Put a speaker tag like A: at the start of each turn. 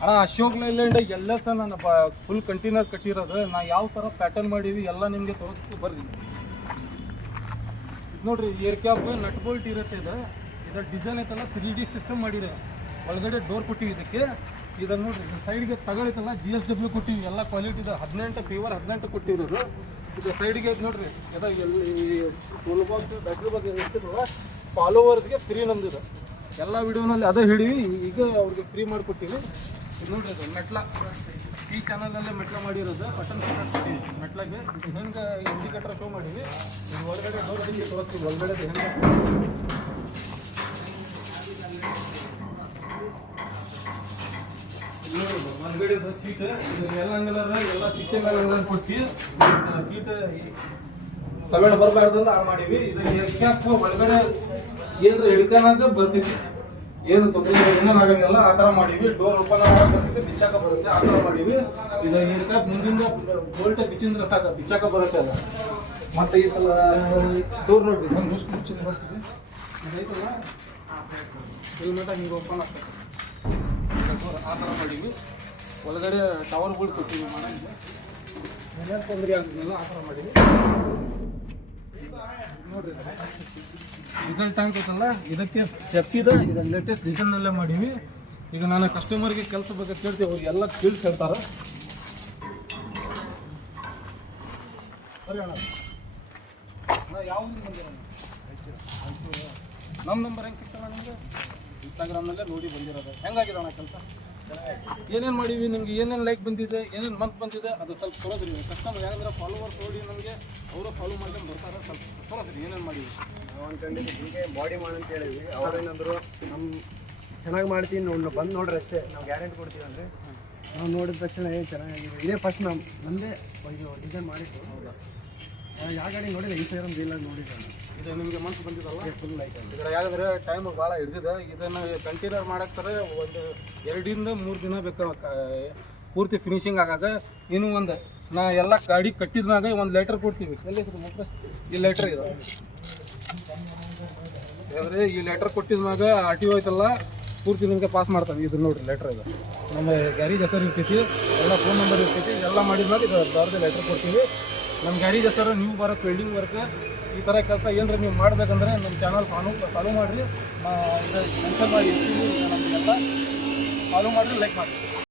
A: ಅಣ್ಣ, ಅಶೋಕ್ ಲೈಲ್ಯಾಂಡ್ ಎಲ್ಲ ಸಹ ನಾನು ಫುಲ್ ಕಂಟೈನರ್ ಕಟ್ಟಿರೋದು. ನಾ ಯಾವ ಥರ ಪ್ಯಾಟರ್ನ್ ಮಾಡೀವಿ ಎಲ್ಲ ನಿಮಗೆ ತೋರಿಸ್ತೀವಿ ಬರ್ರಿ. ನೋಡ್ರಿ ಏರ್ ಕ್ಯಾಪ್ ನಟ್ ಬೋಲ್ಟ್ ಇರುತ್ತೆ ಇದು. ಇದರ ಡಿಸೈನ್ ಐತಲ್ಲ ತ್ರೀ ಡಿ ಸಿಸ್ಟಮ್ ಮಾಡಿದೆ. ಒಳಗಡೆ ಡೋರ್ ಕೊಟ್ಟಿವಿ ಇದಕ್ಕೆ. ಇದನ್ನು ನೋಡ್ರಿ ಸೈಡ್ಗೆ ತಗೊಳಿತಲ್ಲ ಜಿ ಎಸ್ ಡಬ್ಲ್ಯೂ ಕೊಟ್ಟಿವಿ. ಎಲ್ಲ ಕ್ವಾಲಿಟಿ ಇದೆ. ಹದಿನೆಂಟು ಫೀವರ್ ಹದಿನೆಂಟು ಕೊಟ್ಟಿರೋದು. ಇದು ಸೈಡ್ಗೆ ಐತೆ ನೋಡ್ರಿ ಎಲ್ಲಿ ಟೂಲ್ ಬಾಕ್ಸ್ ಬ್ಯಾಟ್ರಿ ಬಗ್ಗೆ ಇರ್ತದಲ್ಲ ಫಾಲೋವರ್ಸ್ಗೆ ಫ್ರೀ ನಮ್ದಿದೆ ಎಲ್ಲ ವಿಡಿಯೋನಲ್ಲಿ ಅದೇ ಹಿಡೀವಿ ಈಗ ಅವ್ರಿಗೆ ಫ್ರೀ ಮಾಡಿಕೊಟ್ಟಿವಿ. ನೋಡ್ರಿ ಅದು ಮೆಟ್ಲ. ಸಿ ಚಾನಲಲ್ಲೇ ಮೆಟ್ಲ ಮಾಡಿರೋದು. ಬಟನ್ ಮೆಟ್ಲಾಗೆ ಹೆಂಗೆ ಇಂಡಿಕೇಟರ್ ಶೋ ಮಾಡೀವಿ ಒಳಗಡೆ ಡೋರ್ ಹಿಂಗೆ ತೋರಿಸ್ತೀವಿ ಒಳಗಡೆ ಹೆಂಗೆ ಒಳಗಡೆ ಸೀಟ್ ಎಲ್ಲ ಅಂಗಲರ ಎಲ್ಲ ಸಿಕ್ಸ್ ಅಂಗಲ ಕೊಟ್ಟು ಸೀಟ್ ಸವೆನ್ ಬರಬಾರ್ದು ಹಾಳು ಮಾಡೀವಿ ಇದು ಕ್ಯಾಪ್ ಒಳಗಡೆ ಏನಾರ ಹಿಡ್ಕನಾಗ ಬರ್ತಿದ್ವಿ. ಏನು ತೊಂದರೆ ಏನೇನು ಆಗಂಗಿಲ್ಲ, ಆ ಥರ ಮಾಡೀವಿ. ಡೋರ್ ಓಪನ್ ಆಗಕ್ಕೆ ಬರುತ್ತೆ ಬಿಚ್ಚಾಕ ಬರುತ್ತೆ, ಆ ಥರ ಮಾಡೀವಿ. ಇದು ಇದಕ್ಕೆ ಮುಂದಿಂದ ಬೋಲ್ಟ್ ಬಿಚ್ಚಿಂದ್ರೆ ಸಾಕು, ಬಿಚ್ಚಾಕ ಬರುತ್ತೆ ಅದು. ಮತ್ತೆ ಈ ಥರ ಡೋರ್ ನೋಡ್ರಿ, ಒಂದು ನ್ಯೂಸ್ ಮುಚ್ಚಿಂದ ಬರ್ತೀವಿ ಇದೈತಲ್ಲ ಹಿಂಗೆ ಓಪನ್ ಆಗ್ತದೆ. ಆ ಥರ ಮಾಡೀವಿ. ಒಳಗಡೆ ಟವರ್ಗಳು ಕೊಟ್ಟಿವಿ ಮಾಡೋಂಗಿಲ್ಲ ಏನೇನು ತೊಂದರೆ ಆಗಂಗಿಲ್ಲ, ಆ ಥರ ಮಾಡೀವಿ. ಟ್ಯಾಂಕ್ ಐತಲ್ಲ ಇದಕ್ಕೆ ಚಪ್ಪಿದ ಇದು. ಲೇಟೆಸ್ಟ್ ಡೀಸೆಲ್ನಲ್ಲೇ ಮಾಡೀವಿ. ಈಗ ನಾನು ಕಸ್ಟಮರ್ಗೆ ಕೆಲಸ ಬಗ್ಗೆ ಕೇಳ್ತೀವಿ ಅವ್ರಿಗೆ ಎಲ್ಲ ಫೀಲ್ಸ್ ಹೇಳ್ತಾರೆ. ಯಾವ ನಮ್ಮ ನಂಬರ್ ಹೆಂಗೆ ಸಿಗ್ತಲ್ಲ ನಿಮಗೆ? ಇನ್ಸ್ಟಾಗ್ರಾಮ್ನಲ್ಲೇ ನೋಡಿ ಬಂದಿರೋದು. ಹೆಂಗಾಗಿದೆ ಅಣ್ಣ ಕೆಲಸ? ಏನೇನು ಮಾಡೀವಿ ನಿಮಗೆ ಏನೇನು ಲೈಕ್ ಬಂದಿದೆ ಏನೇನು ಮಂತ್ ಬಂದಿದೆ ಅದು ಸ್ವಲ್ಪ ತೋರಿಸ್ರಿ ನೀವು. ಕಸ್ಟಮರ್ ಯಾಕಂದ್ರೆ ಫಾಲೋವರ್ಸ್ ನೋಡಿ ನಮಗೆ ಅವರು ಫಾಲೋ ಮಾಡ್ಕೊಂಡು ಬರ್ತಾರೆ ಸ್ವಲ್ಪ ತೋರಿಸ್ರಿ ಏನೇನು ಮಾಡೀವಿ
B: ನಾವು ಅನ್ಕೊಂಡಿದ್ದೆ ಹೀಗೆ ಬಾಡಿ ಮಾಡಿ ಅಂತ ಹೇಳಿದ್ವಿ. ಅವರೇನಂದ್ರು ನಮ್ಮ ಚೆನ್ನಾಗಿ ಮಾಡ್ತೀನಿ ನೋಡಿ ಬಂದು ನೋಡ್ರಿ ಅಷ್ಟೇ. ನಾವು ಗ್ಯಾರಂಟಿ ಕೊಡ್ತೀವಿ ಅಂದರೆ ನಾವು ನೋಡಿದ ತಕ್ಷಣ ಏನು ಚೆನ್ನಾಗಿದೆ. ಇದೇ ಫಸ್ಟ್ ನಮ್ಮ ನಮ್ಮದೇ ಇದು ಡಿಸೈನ್ ಮಾಡಿತ್ತು ಹೌದಾ? ಯಾವ ಗಾಡಿ ನೋಡಿಲ್ಲ ಈ ಸೈರಮ್ ಇಲ್ಲ ನೋಡಿದ್ದೆ
A: ಇದು ನಿಮಗೆ ಮಂತ್ ಬಂದಿದಲ್ಲ
B: ಫುಲ್ ಲೈಕ್
A: ಇದರ ಯಾಕಂದ್ರೆ ಟೈಮ್ ಭಾಳ ಹಿಡಿದಿದೆ. ಇದನ್ನು ಕಂಟೈನರ್ ಮಾಡಕ್ತಾರೆ ಒಂದು ಎರಡರಿಂದ ಮೂರು ದಿನ ಬೇಕು ಪೂರ್ತಿ ಫಿನಿಶಿಂಗ್ ಆಗಾಗ ಇನ್ನು ಒಂದು ನಾ ಎಲ್ಲ ಗಾಡಿ ಕಟ್ಟಿದ್ಮ್ಯಾಗ ಒಂದು ಲೆಟರ್ ಕೊಡ್ತೀವಿ. ಎಲ್ಲಿ ಈ ಲೆಟ್ರ್ ಇದು. ಯಾಕಂದ್ರೆ ಈ ಲೆಟರ್ ಕೊಟ್ಟಿದ್ಮ್ಯಾಗ ಆರ್ ಟಿ ಒ ಐತಲ್ಲ ಪೂರ್ತಿ ನಿಮಗೆ ಪಾಸ್ ಮಾಡ್ತಾನೆ ಇದು ನೋಡ್ರಿ ಲೆಟ್ರ್ ಇದು. ನಮ್ಮ ಗ್ಯಾರೇಜ್ ಹೆಸರು ಇರ್ತೈತಿ ಎಲ್ಲ ಫೋನ್ ನಂಬರ್ ಇರ್ತೈತಿ ಎಲ್ಲ ಮಾಡಿದ್ಮೇಲೆ ಇದು ದೊಡ್ಡದು ಲೆಟ್ರ್ ಕೊಡ್ತೀವಿ. ನಮ್ಮ ಗ್ಯಾರೇಜ್ ಸರ್, ನೀವು ಬರೋ ವೆಲ್ಡಿಂಗ್ ವರ್ಕ್ ಈ ಥರ ಕೆಲಸ ಏನಾರ ನೀವು ಮಾಡಬೇಕಂದ್ರೆ ನಮ್ಮ ಚಾನಲ್ ಫಾಲೋ ಫಾಲೋ ಮಾಡಿರಿ. ಮೆನ್ಷನ್ ಮಾಡಿ ಫಾಲೋ ಮಾಡಿರಿ ಲೈಕ್ ಮಾಡಿ